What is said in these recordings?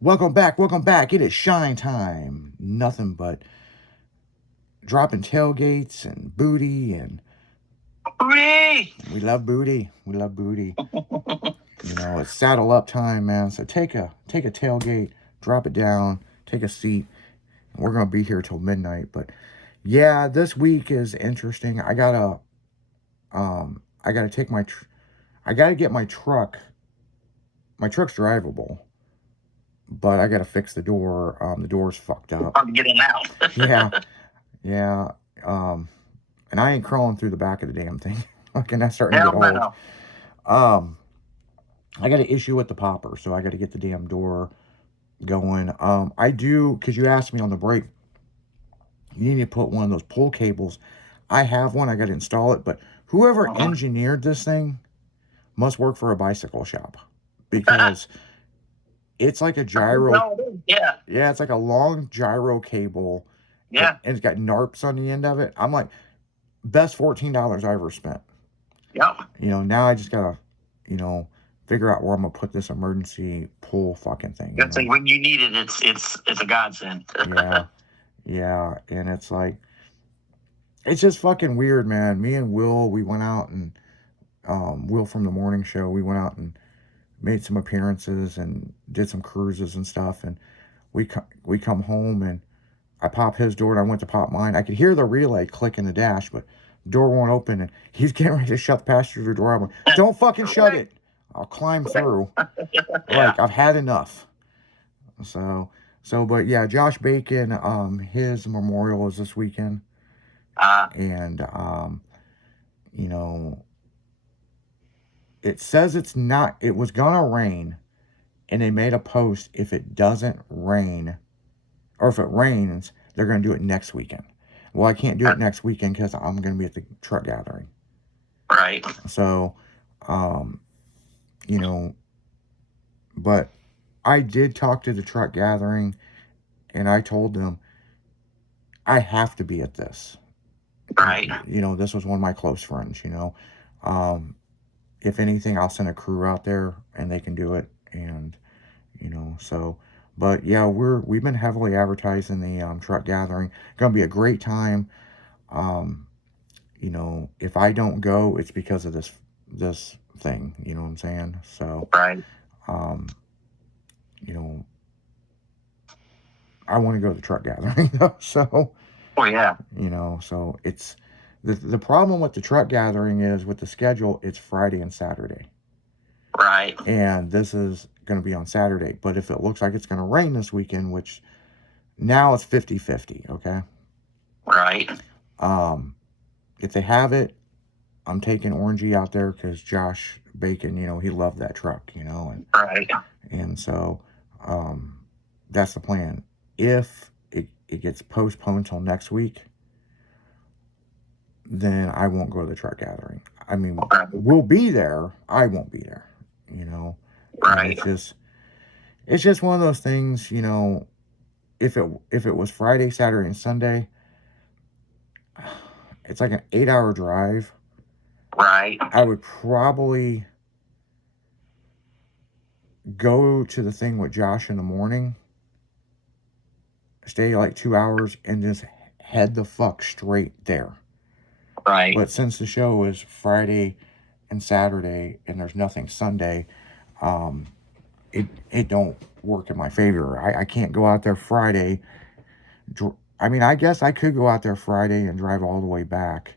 Welcome back, welcome back. It is shine time. Nothing but dropping tailgates and booty, and Booty! we love booty. We love booty. It's saddle up time, man. So take a tailgate, drop it down, take a seat. We're gonna be here till midnight. But yeah, this week is interesting. I gotta take I gotta get my truck. My truck's drivable, but I gotta fix the door. The door's fucked up. I'm getting out. Yeah, yeah. And I ain't crawling through the back of the damn thing. Okay, that's starting to get old. No. I got an issue with the popper, so I got to get the damn door going. I do, because you asked me on the break, you need to put one of those pull cables. I have one, I got to install it, but whoever engineered this thing must work for a bicycle shop, because it's like a gyro. Yeah. Yeah, it's like a long gyro cable. Yeah. And it's got NARPs on the end of it. I'm like, best $14 I ever spent. Yep. Now I just gotta, figure out where I'm gonna put this emergency pull fucking thing. That's like when you need it, it's a godsend. Yeah, and it's like, it's just fucking weird, man. Me and Will, we went out and Will from the morning show, we went out and made some appearances and did some cruises and stuff, and we come home and I pop his door and I went to pop mine. I could hear the relay click in the dash, but door won't open, and he's getting ready to shut the passenger door. I'm like, don't fucking shut it. I'll climb through. Like, I've had enough. So, but yeah, Josh Bacon, his memorial is this weekend. And, it says it was gonna rain, and they made a post, if it doesn't rain, or if it rains, they're gonna do it next weekend. Well, I can't do it next weekend because I'm going to be at the truck gathering. Right. So, but I did talk to the truck gathering, and I told them I have to be at this. Right. This was one of my close friends, if anything, I'll send a crew out there and they can do it. And, so, but yeah, we've been heavily advertising the truck gathering. Gonna be a great time. If I don't go, it's because of this thing. You know what I'm saying? So, right. I want to go to the truck gathering though. So, oh yeah. So it's the problem with the truck gathering is with the schedule. It's Friday and Saturday. Right. And this is going to be on Saturday. But if it looks like it's going to rain this weekend, which now it's 50-50, okay? Right. If they have it, I'm taking Orangey out there because Josh Bacon, he loved that truck, and right. And so that's the plan. If it gets postponed till next week, then I won't go to the truck gathering. I mean, we'll be there. I won't be there, Right. It's just one of those things, if it was Friday, Saturday, and Sunday, it's like an 8-hour drive. Right. I would probably go to the thing with Josh in the morning, stay like 2 hours, and just head the fuck straight there. Right. But since the show is Friday and Saturday and there's nothing Sunday, it don't work in my favor. I can't go out there Friday. I mean, I guess I could go out there Friday and drive all the way back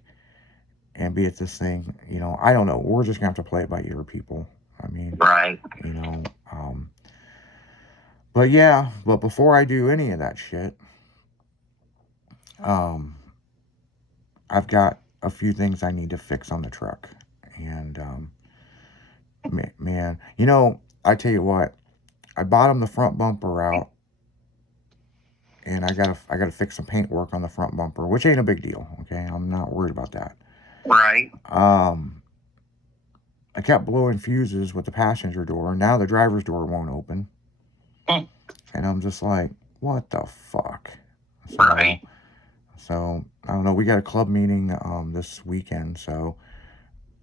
and be at this thing. I don't know. We're just gonna have to play it by ear, people. I mean, right. But yeah, but before I do any of that shit, I've got a few things I need to fix on the truck. And, man, I tell you what, I bottomed the front bumper out, and I gotta fix some paint work on the front bumper, which ain't a big deal. Okay, I'm not worried about that. Right. I kept blowing fuses with the passenger door. Now the driver's door won't open. And I'm just like, what the fuck? So, right. So, I don't know. We got a club meeting this weekend, so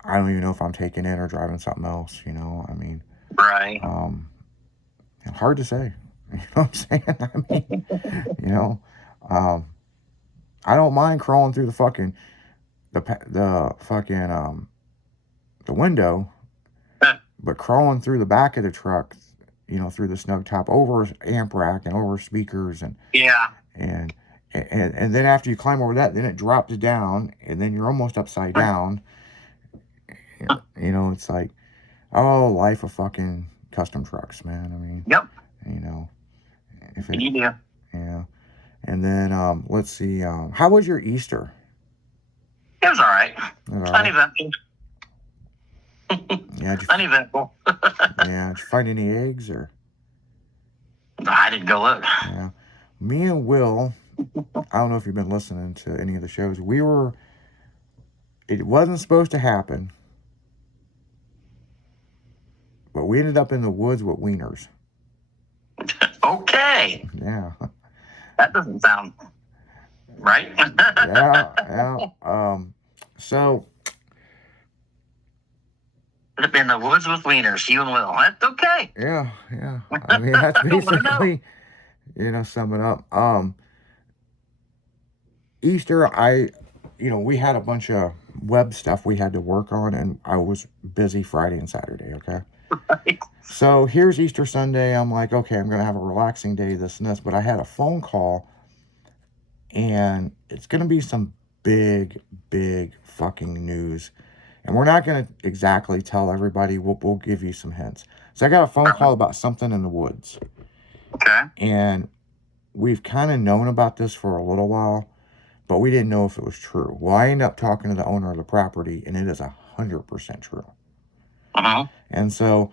I don't even know if I'm taking it or driving something else, I mean. Right. Hard to say. You know what I'm saying? I mean, you know, I don't mind crawling through the fucking the window, but crawling through the back of the truck, you know, through the snug top, over amp rack and over speakers Yeah. and then after you climb over that, then it drops down, and then you're almost upside down. You know, it's like, oh, life of fucking custom trucks, man. I mean, Yep. you know, if You do. yeah. And then let's see, how was your Easter? It was all right. Was all right? Uneventful. Yeah, Uneventful. yeah, did you find any eggs or? I didn't go look. Yeah, me and Will, I don't know if you've been listening to any of the shows. It wasn't supposed to happen, but we ended up in the woods with wieners. Okay. Yeah. That doesn't sound right. Yeah. So. In the woods with wieners, you and Will. That's okay. Yeah. I mean, that's basically, you know, sum it up. Easter, we had a bunch of web stuff we had to work on, and I was busy Friday and Saturday, okay? Right. So here's Easter Sunday. I'm like, okay, I'm going to have a relaxing day, this and this, but I had a phone call, and it's going to be some big fucking news. And we're not going to exactly tell everybody. We'll give you some hints. So I got a phone call about something in the woods. Okay. And we've kind of known about this for a little while, but we didn't know if it was true. Well, I ended up talking to the owner of the property, and it is 100% true. Uh-huh. And so,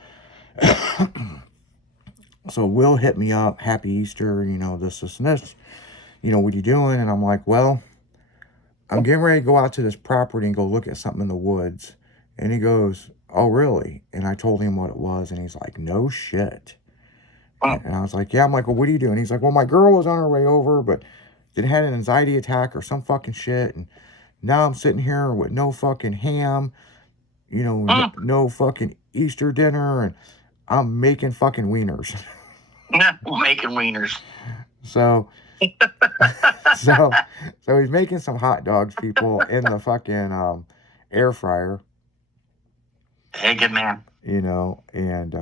Will hit me up, happy Easter, you know, this, and this. You know, what are you doing? And I'm like, well, I'm getting ready to go out to this property and go look at something in the woods. And he goes, oh, really? And I told him what it was, and he's like, no shit. And I was like, yeah. I'm like, well, what are you doing? He's like, well, my girl was on her way over, but then had an anxiety attack or some fucking shit. And now I'm sitting here with no fucking ham, you know, no fucking Easter dinner, and I'm making fucking wieners. Making wieners. So he's making some hot dogs, people, in the fucking air fryer. Hey, good man. You know, and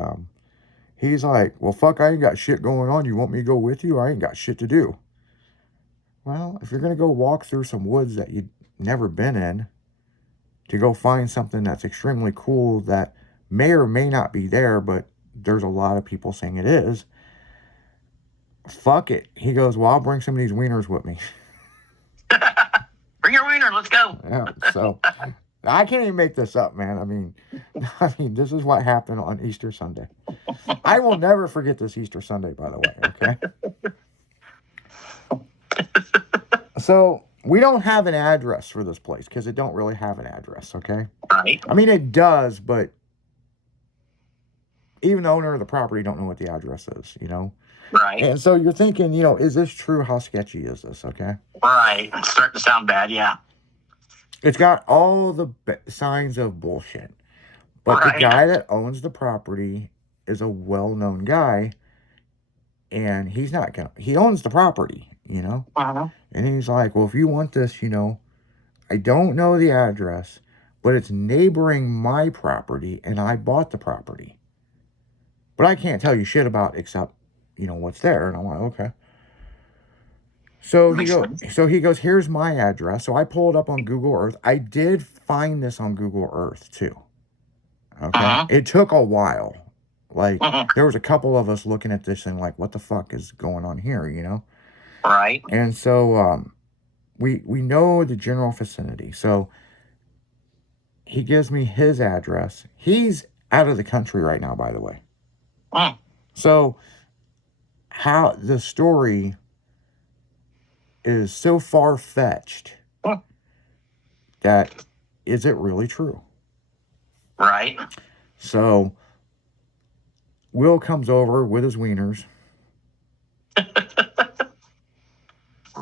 he's like, well, fuck, I ain't got shit going on. You want me to go with you? I ain't got shit to do. Well, if you're going to go walk through some woods that you've never been in to go find something that's extremely cool that may or may not be there, but there's a lot of people saying it is, fuck it. He goes, well, I'll bring some of these wieners with me. Bring your wiener. Let's go. Yeah, so I can't even make this up, man. I mean, this is what happened on Easter Sunday. I will never forget this Easter Sunday, by the way, okay? So we don't have an address for this place because it don't really have an address, okay? Right. I mean, it does, but even the owner of the property don't know what the address is, you know? Right. And so you're thinking, you know, is this true? How sketchy is this, okay? Right. It's starting to sound bad, yeah. It's got all the signs of bullshit. But the guy that owns the property is a well-known guy, and he owns the property, you know? Uh-huh. And he's like, well, if you want this, you know, I don't know the address, but it's neighboring my property, and I bought the property. But I can't tell you shit about except, you know, what's there. And I'm like, okay. So he goes, here's my address. So I pulled up on Google Earth. I did find this on Google Earth too. Okay. Uh-huh. It took a while. Like, there was a couple of us looking at this and like, what the fuck is going on here, you know? Right. And so we know the general vicinity. So he gives me his address. He's out of the country right now, by the way. So how the story is so far-fetched that is it really true? Right. So Will comes over with his wieners.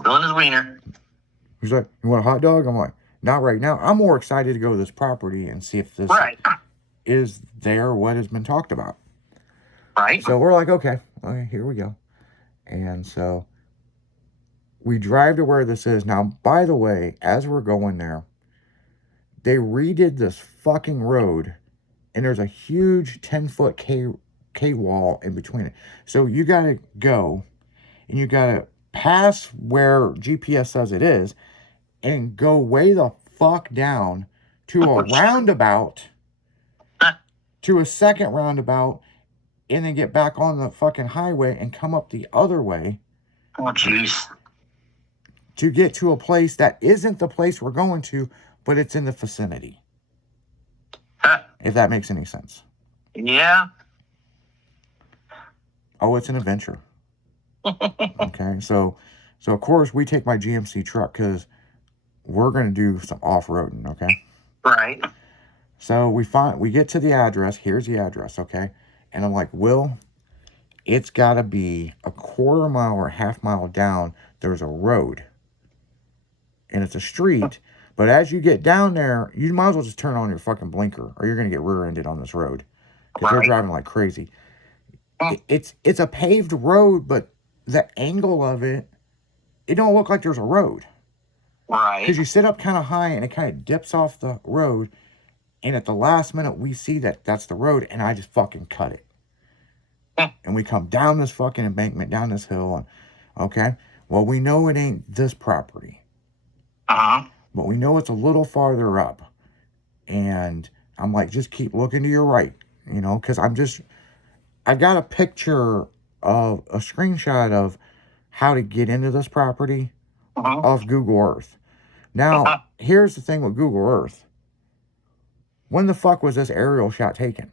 Filling his wiener. He's like, you want a hot dog? I'm like, not right now. I'm more excited to go to this property and see if this is there what has been talked about. Right. So we're like, okay, here we go. And so we drive to where this is. Now, by the way, as we're going there, they redid this fucking road, and there's a huge 10-foot K wall in between it. So you got to go, and you got to pass where GPS says it is, and go way the fuck down to a roundabout, to a second roundabout, and then get back on the fucking highway and come up the other way. Oh, jeez. To get to a place that isn't the place we're going to, but it's in the vicinity. If that makes any sense. Yeah. Oh, it's an adventure. Okay, so of course we take my GMC truck because we're gonna do some off-roading. Okay. Right. So we get to the address. Here's the address. Okay, and I'm like, Will, it's gotta be a quarter mile or half mile down. There's a road, and it's a street. But as you get down there, you might as well just turn on your fucking blinker, or you're gonna get rear-ended on this road because they're driving like crazy. It's a paved road, but the angle of it don't look like there's a road. Right. Because you sit up kind of high and it kind of dips off the road, and at the last minute we see that that's the road, and I just fucking cut it. And we come down this fucking embankment, down this hill, and okay, well, we know it ain't this property. But we know it's a little farther up. And I'm like, just keep looking to your right, you know, because I got a picture of a screenshot of how to get into this property off Google Earth. Now, here's the thing with Google Earth. When the fuck was this aerial shot taken?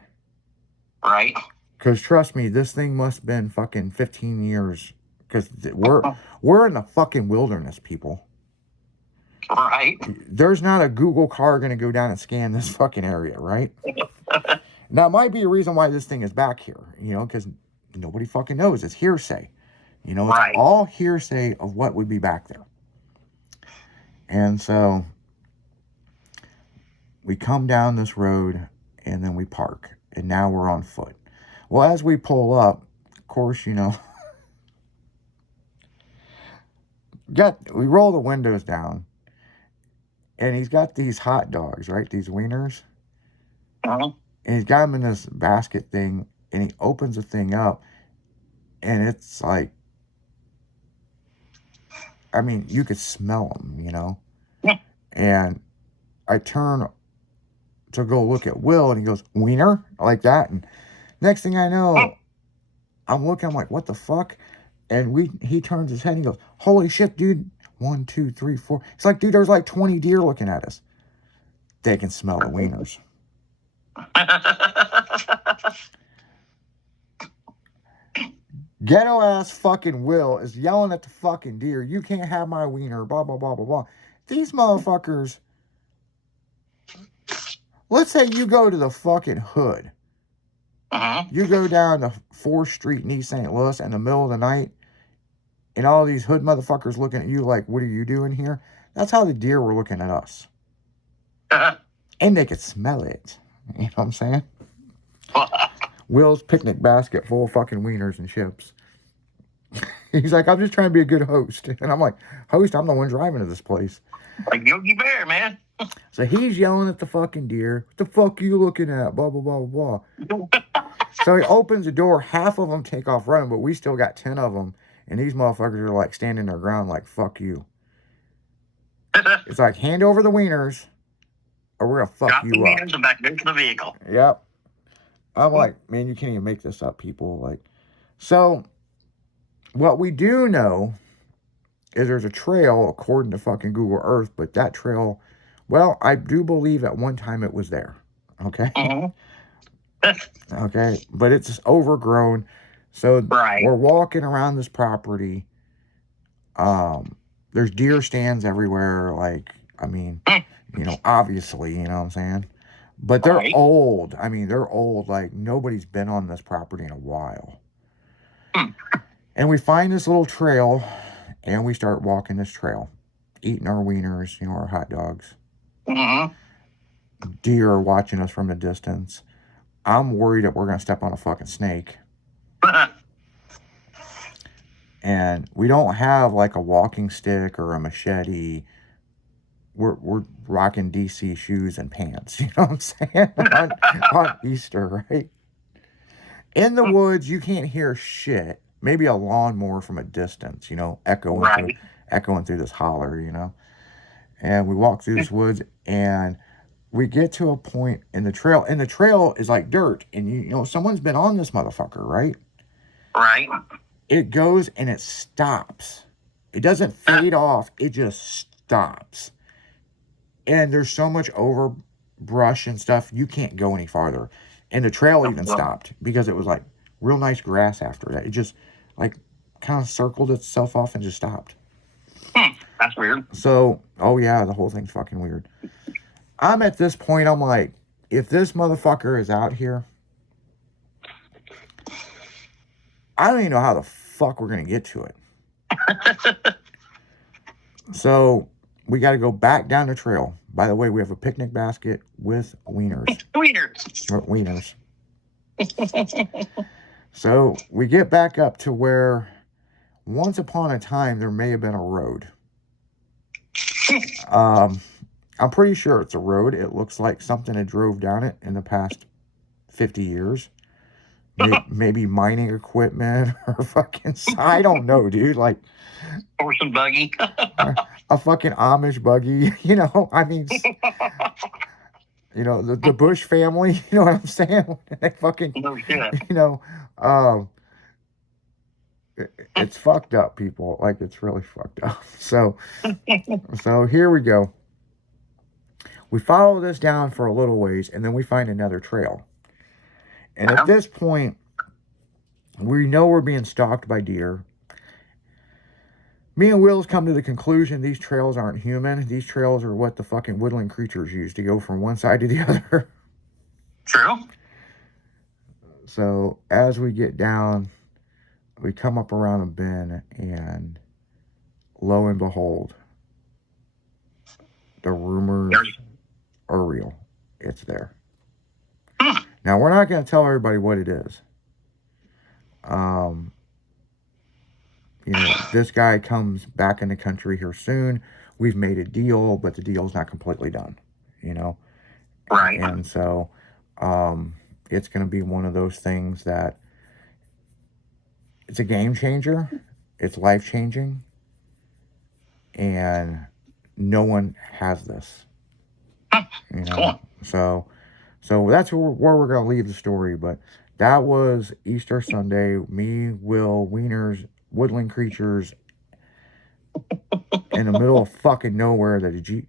Right. Because trust me, this thing must have been fucking 15 years. Because we're in the fucking wilderness, people. Right. There's not a Google car going to go down and scan this fucking area, right? Now, it might be a reason why this thing is back here, you know, because nobody fucking knows. It's hearsay. You know, it's all hearsay of what would be back there. And so we come down this road, and then we park, and now we're on foot. Well, as we pull up, of course, you know, we roll the windows down, and he's got these hot dogs, right? These wieners. And he's got them in this basket thing, and he opens the thing up, and it's like, I mean, you could smell them, you know? And I turn to go look at Will, and he goes, wiener? Like that. And next thing I know, I'm looking, I'm like, what the fuck? And he turns his head, and he goes, holy shit, dude. 1, 2, 3, 4. It's like, dude, there's like 20 deer looking at us. They can smell the wieners. Ghetto ass fucking Will is yelling at the fucking deer, you can't have my wiener, blah, blah, blah, blah, blah. These motherfuckers, let's say you go to the fucking hood. You go down to 4th Street in East St. Louis in the middle of the night, and all these hood motherfuckers looking at you like, what are you doing here? That's how the deer were looking at us. And they could smell it. You know what I'm saying? Will's picnic basket full of fucking wieners and chips. He's like, I'm just trying to be a good host. And I'm like, host, I'm the one driving to this place. Like Yogi Bear, man. So he's yelling at the fucking deer. What the fuck are you looking at? Blah, blah, blah, blah, blah. So he opens the door. Half of them take off running, but we still got 10 of them. And these motherfuckers are like standing their ground like, fuck you. It's like, hand over the wieners, or we're going to fuck you up. And back into the vehicle. Yep. I'm like, man, you can't even make this up, people. Like, so what we do know is there's a trail according to fucking Google Earth, but that trail, well, I do believe at one time it was there. Okay. Okay. But it's overgrown. So we're walking around this property. There's deer stands everywhere. Like, I mean, you know, obviously, you know what I'm saying? But they're old. I mean, they're old. Like, nobody's been on this property in a while. And we find this little trail, and we start walking this trail, eating our wieners, you know, our hot dogs. Deer are watching us from a distance. I'm worried that we're going to step on a fucking snake. And we don't have like a walking stick or a machete. We're rocking DC shoes and pants, you know what I'm saying? on Easter, right? In the woods, you can't hear shit. Maybe a lawnmower from a distance, you know, Right. echoing through this holler, you know. And we walk through this woods, and we get to a point in the trail, and the trail is like dirt, and you know someone's been on this motherfucker, right? Right. It goes and it stops. It doesn't fade off. It just stops. And there's so much overbrush and stuff, you can't go any farther. And the trail even stopped because it was like real nice grass after that. It just like kind of circled itself off and just stopped. That's weird. So, oh yeah, the whole thing's fucking weird. I'm at this point, I'm like, if this motherfucker is out here, I don't even know how the fuck we're gonna get to it. So we got to go back down the trail. By the way, we have a picnic basket with wieners. Wieners. So we get back up to where once upon a time there may have been a road. I'm pretty sure it's a road. It looks like something had drove down it in the past 50 years. Maybe mining equipment or fucking, I don't know, dude. Like, Horse and buggy. a fucking Amish buggy, you know. I mean, you know, the Bush family, you know what I'm saying? They fucking, No shit. you know, it's fucked up, people. Like, it's really fucked up. So here we go. We follow this down for a little ways, and then we find another trail. And at this point, we know we're being stalked by deer. Me and Will's come to the conclusion these trails aren't human. These trails are what the fucking woodland creatures use to go from one side to the other. True. So as we get down, we come up around a bend, and lo and behold, the rumors are real. It's there. Now, we're not going to tell everybody what it is. You know, this guy comes back in the country here soon. We've made a deal, but the deal's not completely done, you know? Right. And so, it's going to be one of those things that it's a game changer. It's life changing. And no one has this, you know? Cool. So that's where we're going to leave the story. But that was Easter Sunday. Me, Will, wieners, woodland creatures in the middle of fucking nowhere that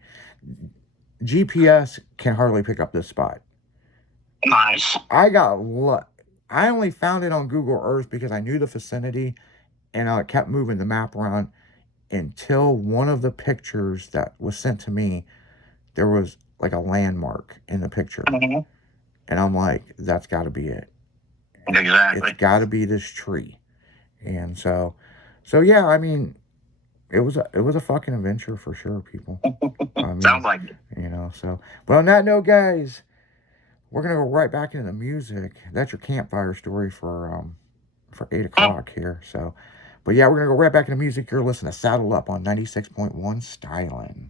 GPS can hardly pick up this spot. Nice. I only found it on Google Earth because I knew the vicinity, and I kept moving the map around until one of the pictures that was sent to me, there was like a landmark in the picture. Mm-hmm. And I'm like, that's got to be it. Exactly. It's got to be this tree. And so yeah, I mean, it was a fucking adventure for sure, people. I mean, Sounds like it. You know, so. But on that note, guys, we're going to go right back into the music. That's your campfire story for 8 o'clock here. So, but yeah, we're going to go right back into music. You're listening to Saddle Up on 96.1 Stylin'.